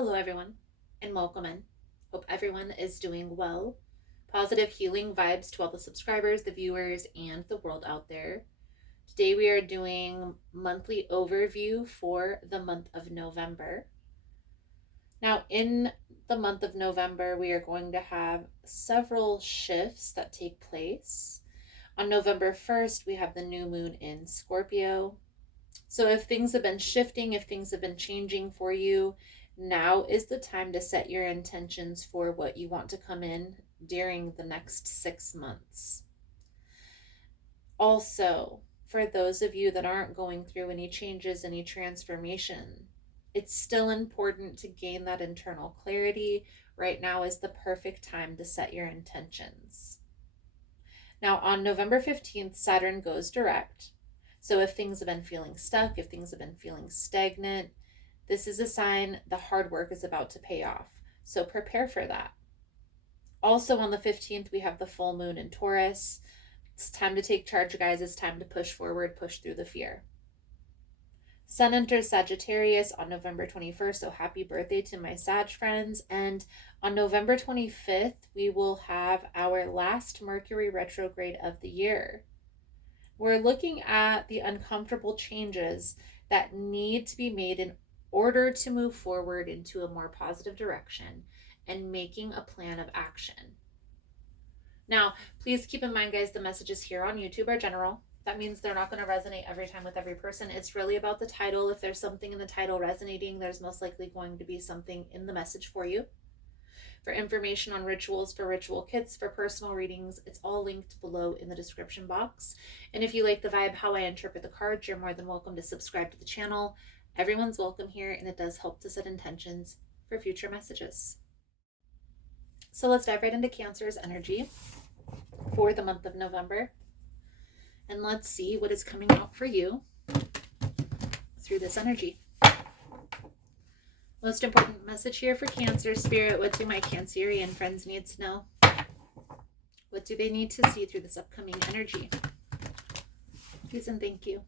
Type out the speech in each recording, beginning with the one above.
Hello, everyone, and welcome in. Hope everyone is doing well. Positive healing vibes to all the subscribers, the viewers, and the world out there. Today, we are doing monthly overview for the month of November. Now, in the month of November, we are going to have several shifts that take place. On November 1st, we have the new moon in Scorpio. So if things have been shifting, if things have been changing for you, now is the time to set your intentions for what you want to come in during the next 6 months. Also, for those of you that aren't going through any changes, any transformation, it's still important to gain that internal clarity. Right now is the perfect time to set your intentions. Now, on November 15th, Saturn goes direct. So if things have been feeling stuck, if things have been feeling stagnant, this is a sign the hard work is about to pay off. So prepare for that. Also on the 15th, we have the full moon in Taurus. It's time to take charge, guys. It's time to push forward, push through the fear. Sun enters Sagittarius on November 21st, so happy birthday to my Sag friends. And on November 25th, we will have our last Mercury retrograde of the year. We're looking at the uncomfortable changes that need to be made in order to move forward into a more positive direction and making a plan of action. Now, please keep in mind, guys, the messages here on YouTube are general. That means they're not going to resonate every time with every person. It's really about the title. If there's something in the title resonating, there's most likely going to be something in the message for you. For information on rituals, for ritual kits, for personal readings, it's all linked below in the description box. And if you like the vibe, how I interpret the cards, you're more than welcome to subscribe to the channel. Everyone's welcome here, and it does help to set intentions for future messages. So let's dive right into Cancer's energy for the month of November. And let's see what is coming out for you through this energy. Most important message here for Cancer Spirit. What do my Cancerian friends need to know? What do they need to see through this upcoming energy? Please and thank you.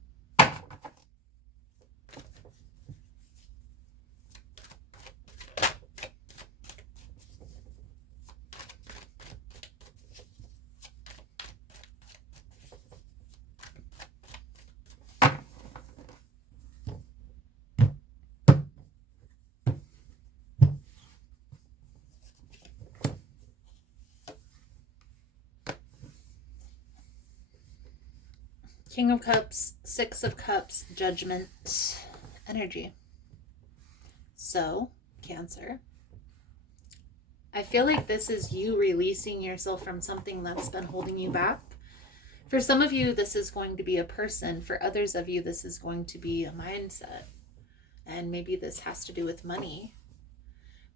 King of Cups, Six of Cups, Judgment energy. So, Cancer, I feel like this is you releasing yourself from something that's been holding you back. For some of you, this is going to be a person. For others of you, this is going to be a mindset. And maybe this has to do with money.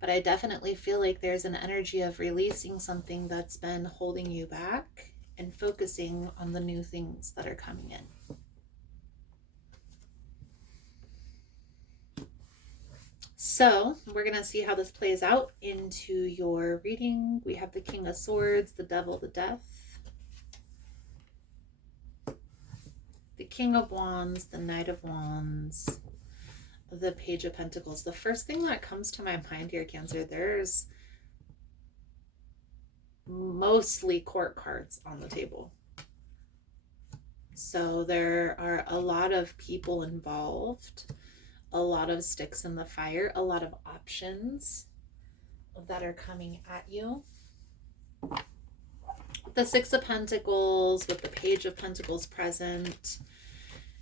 But I definitely feel like there's an energy of releasing something that's been holding you back and focusing on the new things that are coming in. So we're going to see how this plays out into your reading. We have the King of Swords, the Devil, the Death, the King of Wands, the Knight of Wands, the Page of Pentacles. The first thing that comes to my mind here, Cancer, there's mostly court cards on the table. So there are a lot of people involved, a lot of sticks in the fire, a lot of options that are coming at you. The Six of Pentacles with the Page of Pentacles present.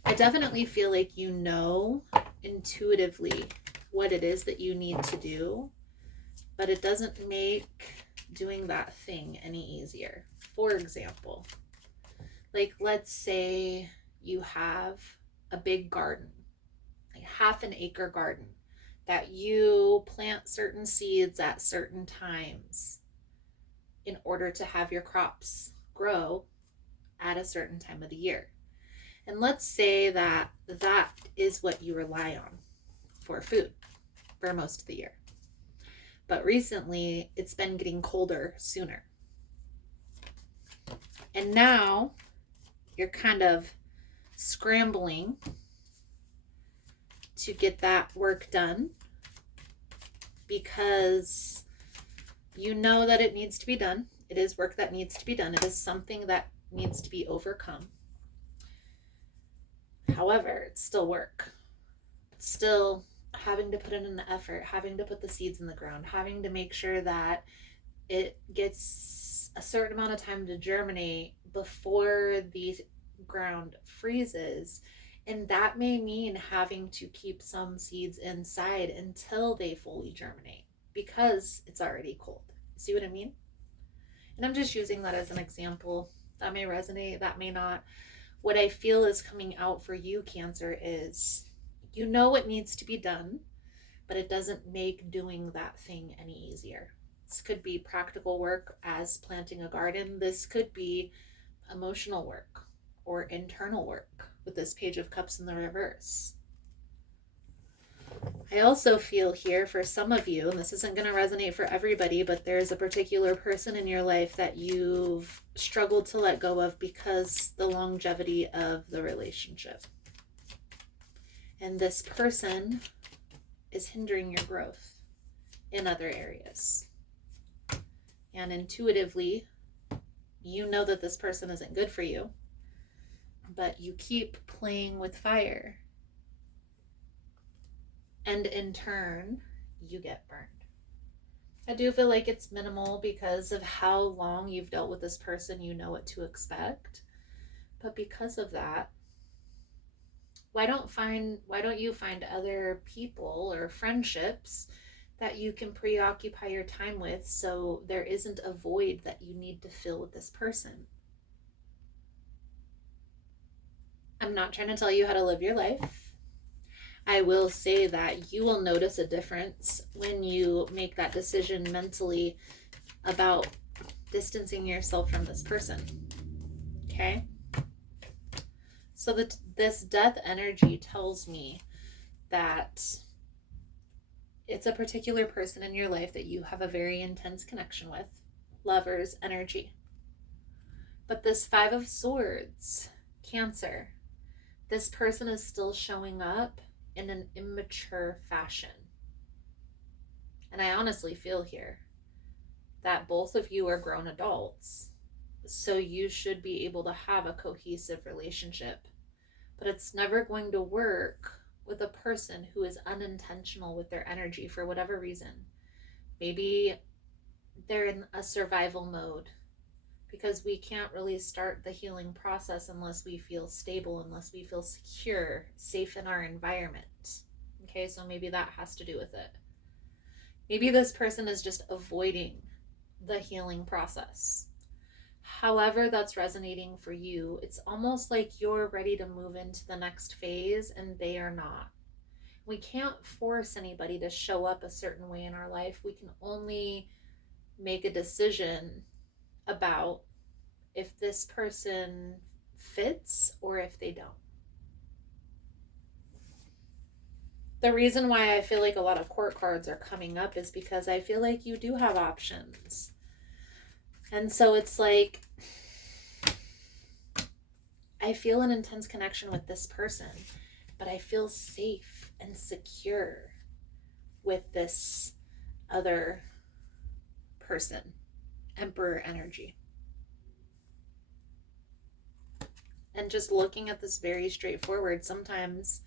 I definitely feel like you know intuitively what it is that you need to do, but it doesn't make doing that thing any easier. For example, like let's say you have a big garden, like half an acre garden, that you plant certain seeds at certain times in order to have your crops grow at a certain time of the year. And let's say that that is what you rely on for food for most of the year. But recently, it's been getting colder sooner. And now, you're kind of scrambling to get that work done because you know that it needs to be done. It is work that needs to be done. It is something that needs to be overcome. However, it's still work. It's still having to put in the effort, having to put the seeds in the ground, having to make sure that it gets a certain amount of time to germinate before the ground freezes. And that may mean having to keep some seeds inside until they fully germinate because it's already cold. See what I mean? And I'm just using that as an example. That may resonate, that may not. What I feel is coming out for you, Cancer, is you know what needs to be done, but it doesn't make doing that thing any easier. This could be practical work as planting a garden. This could be emotional work or internal work with this Page of Cups in the reverse. I also feel here for some of you, and this isn't going to resonate for everybody, but there's a particular person in your life that you've struggled to let go of because the longevity of the relationship. And this person is hindering your growth in other areas. And intuitively, you know that this person isn't good for you, but you keep playing with fire. And in turn, you get burned. I do feel like it's minimal because of how long you've dealt with this person, you know what to expect. But because of that, why don't you find other people or friendships that you can preoccupy your time with so there isn't a void that you need to fill with this person? I'm not trying to tell you how to live your life. I will say that you will notice a difference when you make that decision mentally about distancing yourself from this person. Okay? So this death energy tells me that it's a particular person in your life that you have a very intense connection with. Lover's energy. But this Five of Swords, Cancer, this person is still showing up in an immature fashion. And I honestly feel here that both of you are grown adults, so you should be able to have a cohesive relationship. But it's never going to work with a person who is unintentional with their energy for whatever reason. Maybe they're in a survival mode because we can't really start the healing process unless we feel stable, unless we feel secure, safe in our environment. Okay, so maybe that has to do with it. Maybe this person is just avoiding the healing process. However that's resonating for you, it's almost like you're ready to move into the next phase and they are not. We can't force anybody to show up a certain way in our life. We can only make a decision about if this person fits or if they don't. The reason why I feel like a lot of court cards are coming up is because I feel like you do have options. And so it's like, I feel an intense connection with this person, but I feel safe and secure with this other person. Emperor energy. And just looking at this very straightforward, sometimes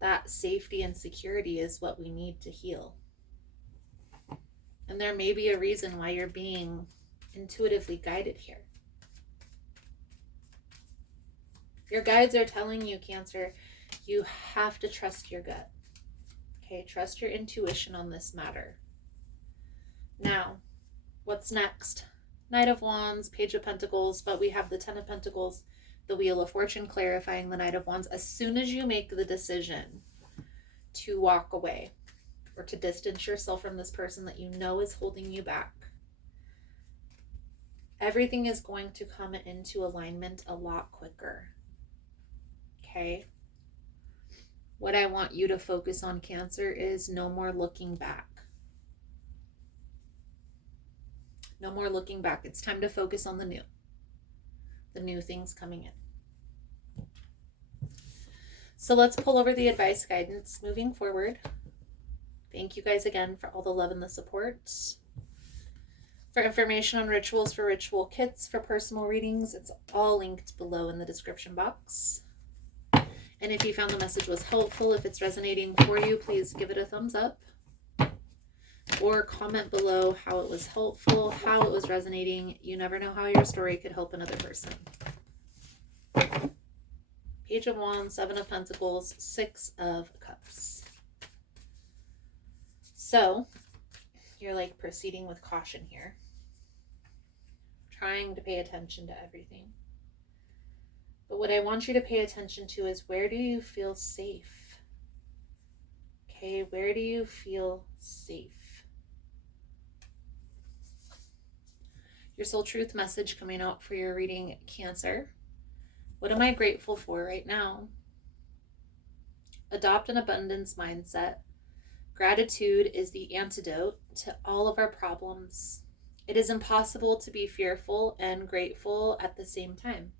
that safety and security is what we need to heal. And there may be a reason why you're being intuitively guided here. Your guides are telling you, Cancer, you have to trust your gut. Okay, trust your intuition on this matter. Now, what's next? Knight of Wands, Page of Pentacles, but we have the Ten of Pentacles, the Wheel of Fortune clarifying the Knight of Wands. As soon as you make the decision to walk away or to distance yourself from this person that you know is holding you back, everything is going to come into alignment a lot quicker. Okay? What I want you to focus on, Cancer, is no more looking back. No more looking back. It's time to focus on the new. The new things coming in. So let's pull over the advice guidance moving forward. Thank you guys again for all the love and the support. For information on rituals, for ritual kits, for personal readings, it's all linked below in the description box. And if you found the message was helpful, if it's resonating for you, please give it a thumbs up. Or comment below how it was helpful, how it was resonating. You never know how your story could help another person. Page of Wands, Seven of Pentacles, Six of Cups. So, you're like proceeding with caution here. Trying to pay attention to everything. But what I want you to pay attention to is, where do you feel safe? Okay, where do you feel safe? Your soul truth message coming out for your reading, Cancer. What am I grateful for right now? Adopt an abundance mindset. Gratitude is the antidote to all of our problems. It is impossible to be fearful and grateful at the same time.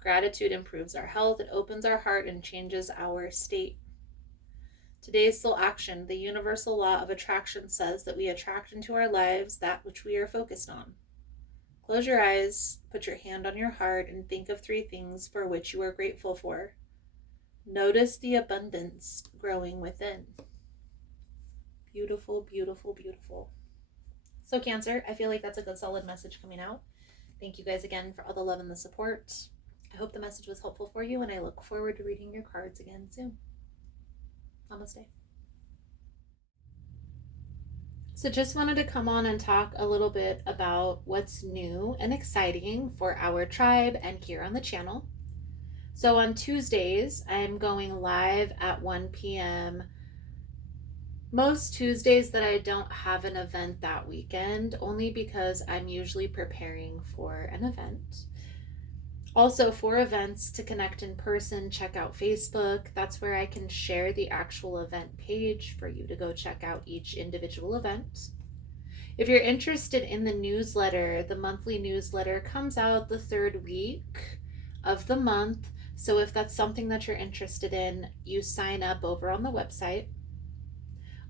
Gratitude improves our health, it opens our heart, and changes our state. Today's soul action, the universal law of attraction, says that we attract into our lives that which we are focused on. Close your eyes, put your hand on your heart, and think of 3 things for which you are grateful for. Notice the abundance growing within. Beautiful, beautiful, beautiful. So Cancer, I feel like that's a good solid message coming out. Thank you guys again for all the love and the support. I hope the message was helpful for you, and I look forward to reading your cards again soon. Namaste. So just wanted to come on and talk a little bit about what's new and exciting for our tribe and here on the channel. So on Tuesdays, I'm going live at 1 p.m. Most Tuesdays that I don't have an event that weekend, only because I'm usually preparing for an event. Also, for events to connect in person, check out Facebook. That's where I can share the actual event page for you to go check out each individual event. If you're interested in the newsletter, the monthly newsletter comes out the 3rd week of the month. So if that's something that you're interested in, you sign up over on the website.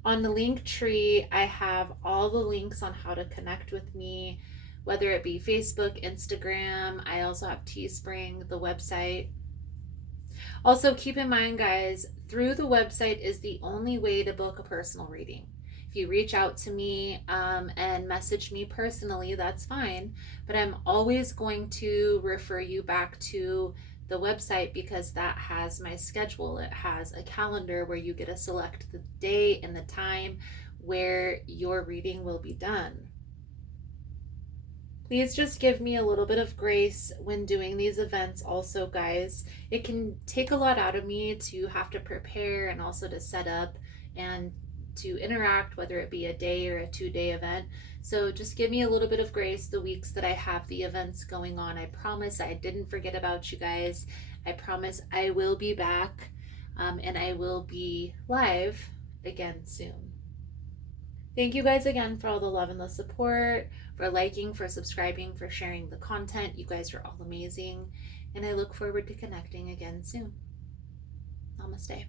On the link tree, I have all the links on how to connect with me, whether it be Facebook, Instagram. I also have Teespring, the website. Also, keep in mind, guys, through the website is the only way to book a personal reading. If you reach out to me and message me personally, that's fine. But I'm always going to refer you back to the website, because that has my schedule. It has a calendar where you get to select the day and the time where your reading will be done. Please just give me a little bit of grace when doing these events also, guys. It can take a lot out of me to have to prepare and also to set up and to interact, whether it be a day or a 2-day event. So just give me a little bit of grace the weeks that I have the events going on. I promise I didn't forget about you guys. I promise I will be back, and I will be live again soon. Thank you guys again for all the love and the support, for liking, for subscribing, for sharing the content. You guys are all amazing, and I look forward to connecting again soon. Namaste.